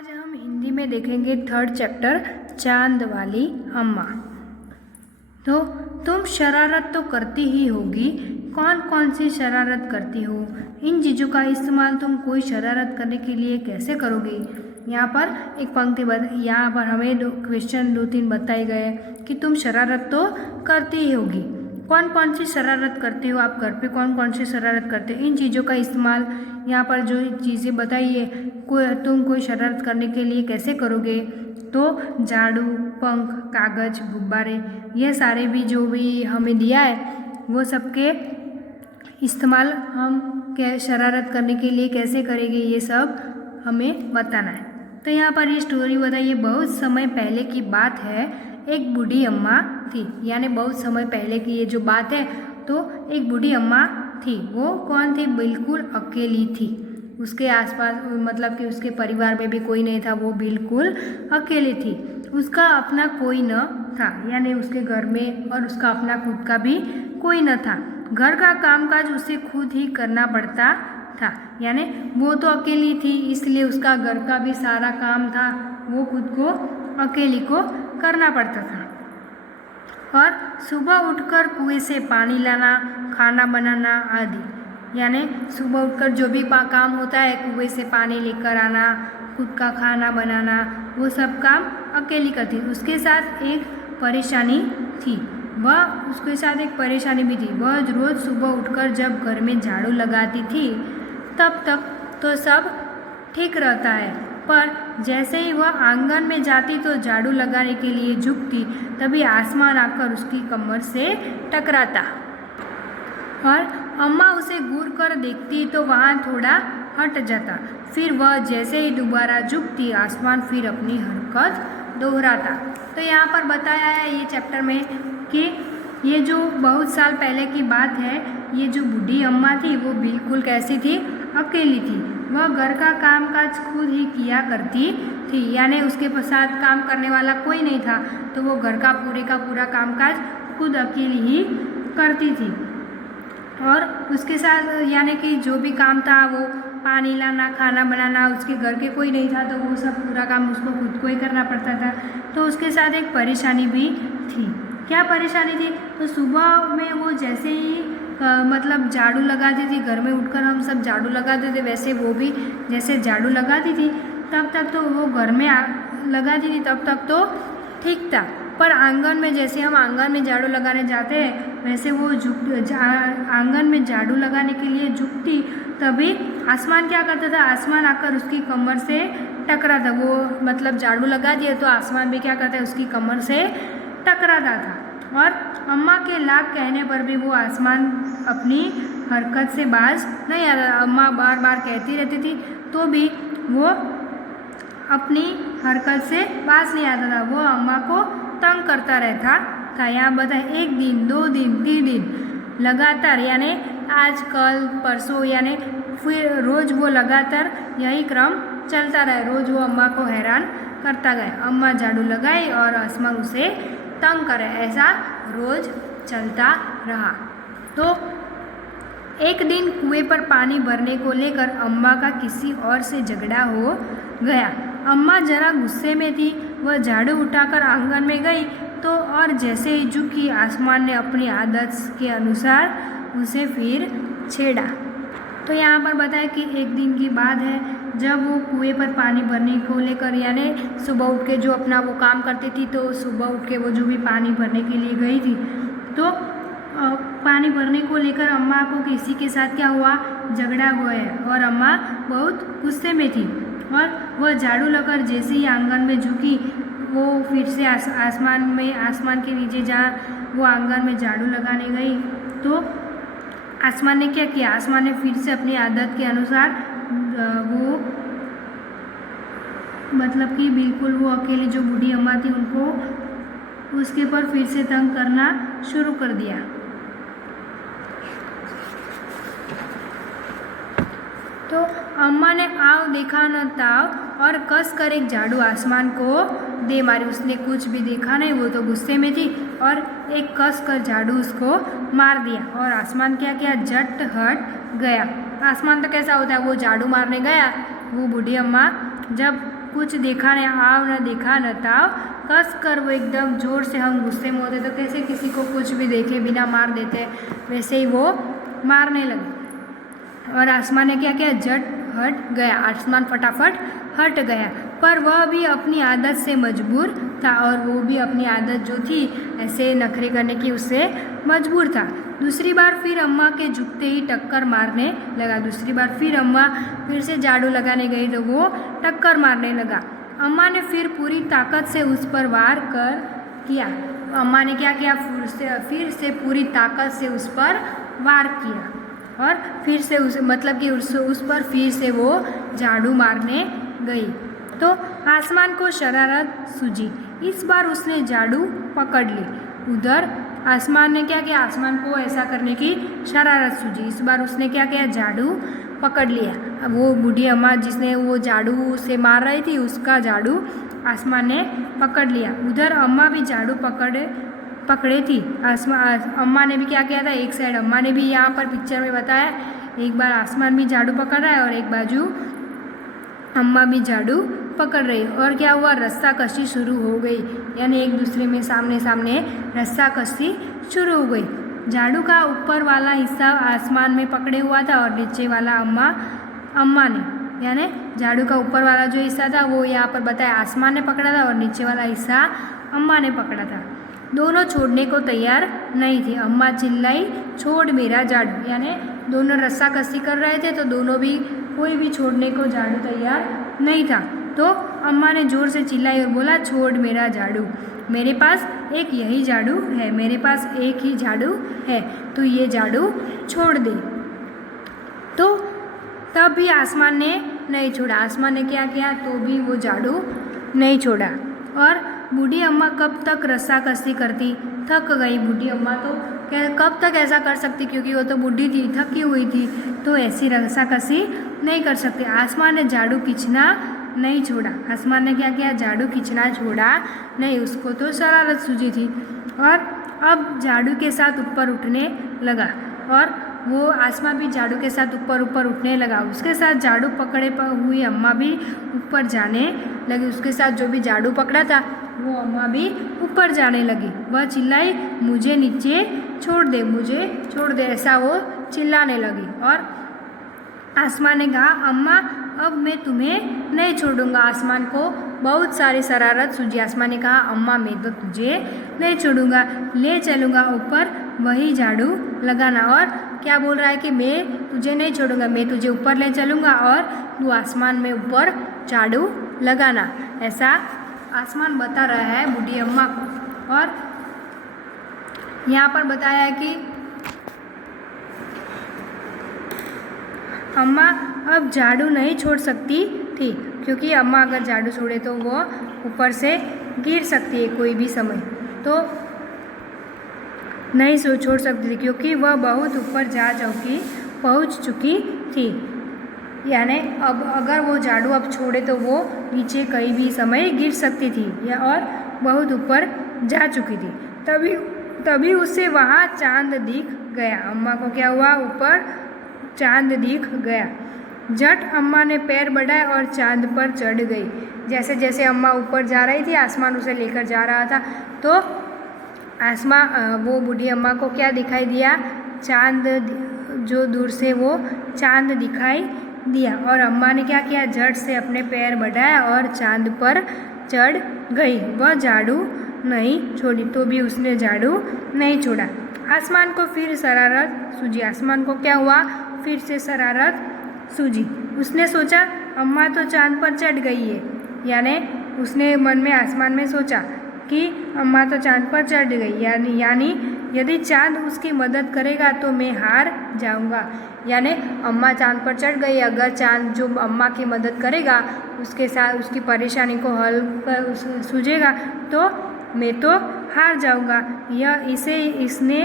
आज हम हिंदी में देखेंगे थर्ड चैप्टर चांद वाली अम्मा। तो तुम शरारत तो करती ही होगी, कौन कौन सी शरारत करती हो? इन चीज़ों का इस्तेमाल तुम कोई शरारत करने के लिए कैसे करोगी? यहाँ पर एक पंक्ति यहाँ पर हमें क्वेश्चन दो तीन बताए गए कि तुम शरारत तो करती ही होगी, कौन कौन सी शरारत करते हो? आप घर पे कौन कौन सी शरारत करते हो? इन चीज़ों का इस्तेमाल यहाँ पर जो चीज़ें बताइए तुम कोई शरारत करने के लिए कैसे करोगे? तो झाड़ू, पंख, कागज, गुब्बारे, ये सारे भी जो भी हमें दिया है वो सबके इस्तेमाल हम क्या शरारत करने के लिए कैसे करेंगे, ये सब हमें बताना है। तो यहाँ पर ये स्टोरी बताइए। बहुत समय पहले की बात है, एक बूढ़ी अम्मा थी। यानी बहुत समय पहले की ये जो बात है, तो एक बूढ़ी अम्मा थी। वो कौन थी? बिल्कुल अकेली थी। उसके आसपास मतलब कि उसके परिवार में भी कोई नहीं था, वो बिल्कुल अकेली थी। उसका अपना कोई न था, यानी उसके घर में और उसका अपना खुद का भी कोई न था। घर का कामकाज उसे खुद ही करना पड़ता था। यानी वो तो अकेली थी, इसलिए उसका घर का भी सारा काम था वो खुद को अकेली को करना पड़ता था। और सुबह उठकर कुएं से पानी लाना, खाना बनाना आदि, यानी सुबह उठकर जो भी काम होता है, कुएं से पानी लेकर आना, खुद का खाना बनाना, वो सब काम अकेली करती। उसके साथ एक परेशानी थी, उसके साथ एक परेशानी भी थी। वह रोज़ सुबह उठकर जब घर में झाड़ू लगाती थी तब तक तो सब ठीक रहता है, पर जैसे ही वह आंगन में जाती तो झाड़ू लगाने के लिए झुकती, तभी आसमान आकर उसकी कमर से टकराता और अम्मा उसे घूर कर देखती तो वहाँ थोड़ा हट जाता। फिर वह जैसे ही दोबारा झुकती, आसमान फिर अपनी हरकत दोहराता। तो यहाँ पर बताया है ये चैप्टर में कि ये जो बहुत साल पहले की बात है, ये जो बूढ़ी अम्मा थी वो बिल्कुल कैसी थी? अकेली थी। वह घर का कामकाज खुद ही किया करती थी, यानी उसके साथ काम करने वाला कोई नहीं था, तो वो घर का पूरा कामकाज खुद अकेली ही करती थी। और उसके साथ यानी कि जो भी काम था, वो पानी लाना, खाना बनाना, उसके घर के कोई नहीं था, तो वो सब पूरा काम उसको खुद को ही करना पड़ता था। तो उसके साथ एक परेशानी भी थी। क्या परेशानी थी? तो सुबह में वो जैसे ही मतलब झाड़ू लगाती थी, घर में उठकर हम सब झाड़ू लगाते थे, वैसे वो भी जैसे झाड़ू लगाती थी तब तक तो वो घर में लगाती थी तब तक तो ठीक था, पर आंगन में जैसे हम आंगन में झाड़ू लगाने जाते हैं, वैसे वो आंगन में झाड़ू लगाने के लिए झुकती, तभी आसमान क्या करता था? आसमान आकर उसकी कमर से टकराता। वो मतलब झाड़ू लगा दिया तो आसमान भी क्या करता है? उसकी कमर से टकराता था। और अम्मा के लाख कहने पर भी वो आसमान अपनी हरकत से बाज नहीं आ रहा। अम्मा बार बार कहती रहती थी तो भी वो अपनी हरकत से बाज नहीं आता था। वो अम्मा को तंग करता रहता था। यहाँ बताए 1 दिन, 2 दिन, 3 दिन लगातार, यानी आज कल परसों, यानी फिर रोज़ वो लगातार यही क्रम चलता रहा। रोज़ वो अम्मा को हैरान करता गया। अम्मा झाड़ू लगाई और आसमान उसे तंग करे, ऐसा रोज़ चलता रहा। तो एक दिन कुएं पर पानी भरने को लेकर अम्मा का किसी और से झगड़ा हो गया। अम्मा जरा गुस्से में थी। वह झाड़ू उठाकर आंगन में गई तो और जैसे ही झुकी, आसमान ने अपनी आदत के अनुसार उसे फिर छेड़ा। तो यहाँ पर बताया कि एक दिन की बात है, जब वो कुएं पर पानी भरने को लेकर, यानी सुबह उठ के जो अपना वो काम करती थी, तो सुबह उठ के वो जो भी पानी भरने के लिए गई थी, तो पानी भरने को लेकर अम्मा को किसी के साथ क्या हुआ? झगड़ा हुआ है और अम्मा बहुत गुस्से में थी। और वह झाड़ू लगाकर जैसे ही आंगन में झुकी, वो फिर से आसमान के नीचे जहाँ वो आंगन में झाड़ू लगाने गई, तो आसमान ने क्या किया? आसमान ने फिर से अपनी आदत के अनुसार वो मतलब कि बिल्कुल वो अकेली जो बूढ़ी अम्मा थी उनको उसके पर फिर से तंग करना शुरू कर दिया। तो अम्मा ने आव देखा न ताव और कस कर एक झाड़ू आसमान को दे मारी। उसने कुछ भी देखा नहीं, वो तो गुस्से में थी, और एक कस कर झाड़ू उसको मार दिया। और आसमान क्या किया? झट हट गया। आसमान तो कैसा होता है? वो झाड़ू मारने गया, वो बूढ़ी अम्मा जब कुछ देखा न आव न देखा न ताव, कस कर वो एकदम ज़ोर से, हम गुस्से में होते तो कैसे किसी को कुछ भी देखे बिना मार देते, वैसे ही वो मारने लगे। और आसमान ने क्या किया, झट हट गया, आसमान फटाफट हट गया। पर वह भी अपनी आदत से मजबूर था, और वो भी अपनी आदत जो थी ऐसे नखरे करने की, उससे मजबूर था। दूसरी बार फिर अम्मा के झुकते ही टक्कर मारने लगा। दूसरी बार फिर अम्मा फिर से झाड़ू लगाने गई तो वो टक्कर मारने लगा। अम्मा ने फिर पूरी ताकत से उस पर वार कर किया। अम्मा ने क्या किया, फिर से पूरी ताकत से उस पर वार किया, और फिर से मतलब कि उस पर फिर से वो झाड़ू मारने गई। तो आसमान को शरारत सूझी। इस बार उसने झाड़ू पकड़ ली। उधर आसमान ने क्या किया, आसमान को ऐसा करने की शरारत सूझी। इस बार उसने क्या किया, झाड़ू पकड़ लिया। अब वो बूढ़ी अम्मा जिसने वो झाड़ू से मार रही थी, उसका झाड़ू आसमान ने पकड़ लिया। उधर अम्मा भी झाड़ू पकड़े थी। अम्मा ने भी क्या किया था, एक साइड अम्मा ने भी यहाँ पर पिक्चर में बताया, एक बार आसमान भी झाड़ू पकड़ रहा है और एक बाजू अम्मा भी झाड़ू पकड़ रही। और क्या हुआ, रस्सा कशी शुरू हो गई, यानी एक दूसरे में सामने सामने रस्सा कशी शुरू हो गई। झाड़ू का ऊपर वाला हिस्सा आसमान में पकड़े हुआ था और नीचे वाला अम्मा ने, यानी झाड़ू का ऊपर वाला जो हिस्सा था वो यहाँ पर बताया आसमान ने पकड़ा था और नीचे वाला हिस्सा अम्मा ने पकड़ा था। दोनों छोड़ने को तैयार नहीं थे। अम्मा चिल्लाई, छोड़ मेरा झाड़ू, यानी दोनों रस्सा कसी कर रहे थे तो दोनों भी, कोई भी छोड़ने को झाड़ू तैयार नहीं था। तो अम्मा ने ज़ोर से चिल्लाई और बोला, छोड़ मेरा झाड़ू, मेरे पास एक यही झाड़ू है, मेरे पास एक ही झाड़ू है, तो ये झाड़ू छोड़ दे। तो तब भी आसमान ने नहीं छोड़ा। आसमान ने क्या किया, तो भी वो झाड़ू नहीं छोड़ा। और बूढ़ी अम्मा कब तक रस्सा कसी करती, थक गई बूढ़ी अम्मा, तो क्या कब तक ऐसा कर सकती, क्योंकि वो तो बूढ़ी थी, थकी हुई थी, तो ऐसी रस्सा कसी नहीं कर सकती। आसमान ने झाड़ू खींचना नहीं छोड़ा। आसमान ने क्या किया, झाड़ू खींचना छोड़ा नहीं, उसको तो शरारत सूझी थी। और अब झाड़ू के साथ ऊपर उठने लगा, और वो आसमान भी झाड़ू के साथ ऊपर उठने लगा। उसके साथ झाड़ू पकड़े हुई अम्मा भी ऊपर जाने लगी। उसके साथ जो भी झाड़ू पकड़ा था वो अम्मा भी ऊपर जाने लगी। वह चिल्लाई, मुझे नीचे छोड़ दे, मुझे छोड़ दे, ऐसा वो चिल्लाने लगी। और आसमान ने कहा, अम्मा अब मैं तुम्हें नहीं छोड़ूंगा। आसमान को बहुत सारी शरारत सूझी। आसमान ने कहा, अम्मा मैं तो तुझे नहीं छोड़ूंगा, ले चलूँगा ऊपर, वही झाड़ू लगाना। और क्या बोल रहा है कि मैं तुझे नहीं छोड़ूंगा, मैं तुझे ऊपर ले चलूँगा और तू आसमान में ऊपर झाड़ू लगाना, ऐसा आसमान बता रहा है बूढ़ी अम्मा को। और यहाँ पर बताया है कि अम्मा अब झाड़ू नहीं छोड़ सकती थी, क्योंकि अम्मा अगर झाड़ू छोड़े तो वो ऊपर से गिर सकती है कोई भी समय, तो नहीं छोड़ सकती थी, क्योंकि वह बहुत ऊपर जा पहुँच चुकी थी। यानी अब अगर वो झाड़ू अब छोड़े तो वो नीचे कहीं भी समय गिर सकती थी, या और बहुत ऊपर जा चुकी थी। तभी उसे वहाँ चांद दिख गया। अम्मा को क्या हुआ, ऊपर चांद दिख गया। झट अम्मा ने पैर बढ़ाए और चांद पर चढ़ गई। जैसे जैसे अम्मा ऊपर जा रही थी, आसमान उसे लेकर जा रहा था, तो वो बूढ़ी अम्मा को क्या दिखाई दिया, चांद, जो दूर से वो चांद दिखाई दिया। और अम्मा ने क्या किया, झट से अपने पैर बढ़ाया और चांद पर चढ़ गई। वह झाड़ू नहीं छोड़ी, तो भी उसने झाड़ू नहीं छोड़ा। आसमान को फिर शरारत सूझी। आसमान को क्या हुआ, फिर से शरारत सूझी। उसने सोचा, अम्मा तो चांद पर चढ़ गई है, यानी उसने मन में आसमान में सोचा कि अम्मा तो चांद पर चढ़ गई, यानी यदि चांद उसकी मदद करेगा तो मैं हार जाऊंगा। यानी अम्मा चांद पर चढ़ गई, अगर चांद जो अम्मा की मदद करेगा, उसके साथ उसकी परेशानी को हल कर सूझेगा, तो मैं तो हार जाऊंगा। इसने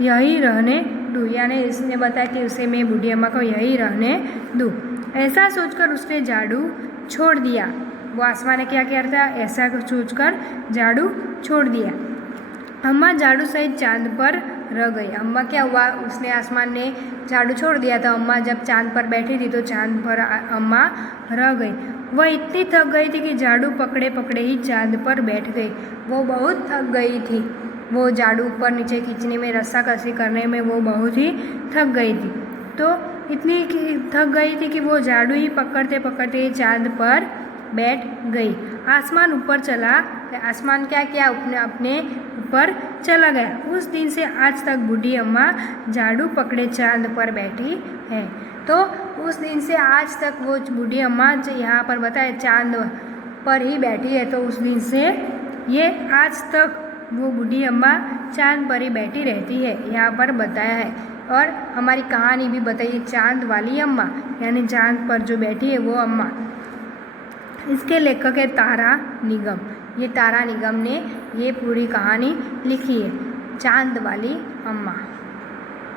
यही रहने दूँ, यानी इसने बताया कि उसे मैं बूढ़ी अम्मा को यही रहने दूँ। ऐसा सोचकर उसने झाड़ू छोड़ दिया। वो आसमान ने क्या किया था, ऐसा सोचकर झाड़ू छोड़ दिया। अम्मा झाड़ू सहित चांद पर रह गई। अम्मा क्या हुआ, उसने आसमान ने झाड़ू छोड़ दिया था, अम्मा जब चांद पर बैठी थी तो चांद पर अम्मा रह गई। वह इतनी थक गई थी कि झाड़ू पकड़े पकड़े ही चांद पर बैठ गई। वो बहुत थक गई थी। वो झाड़ू ऊपर नीचे खींचने में, रस्साकसी करने में वो बहुत ही थक गई थी। तो इतनी थक गई थी कि वो झाड़ू ही पकड़ते पकड़ते चांद पर बैठ गई। आसमान ऊपर चला, आसमान क्या किया, अपने ऊपर चला गया। उस दिन से आज तक बूढ़ी अम्मा झाड़ू पकड़े चांद पर बैठी है। तो उस दिन से आज तक वो बूढ़ी अम्मा यहाँ पर बताए चांद पर ही बैठी है। तो उस दिन से ये आज तक वो बूढ़ी अम्मा चांद पर ही बैठी रहती है, यहाँ पर बताया है। और हमारी कहानी भी बताइए, चांद वाली अम्मा, यानी चांद पर जो बैठी है वो अम्मा। इसके लेखक है तारा निगम। ये तारा निगम ने ये पूरी कहानी लिखी है, चांद वाली अम्मा।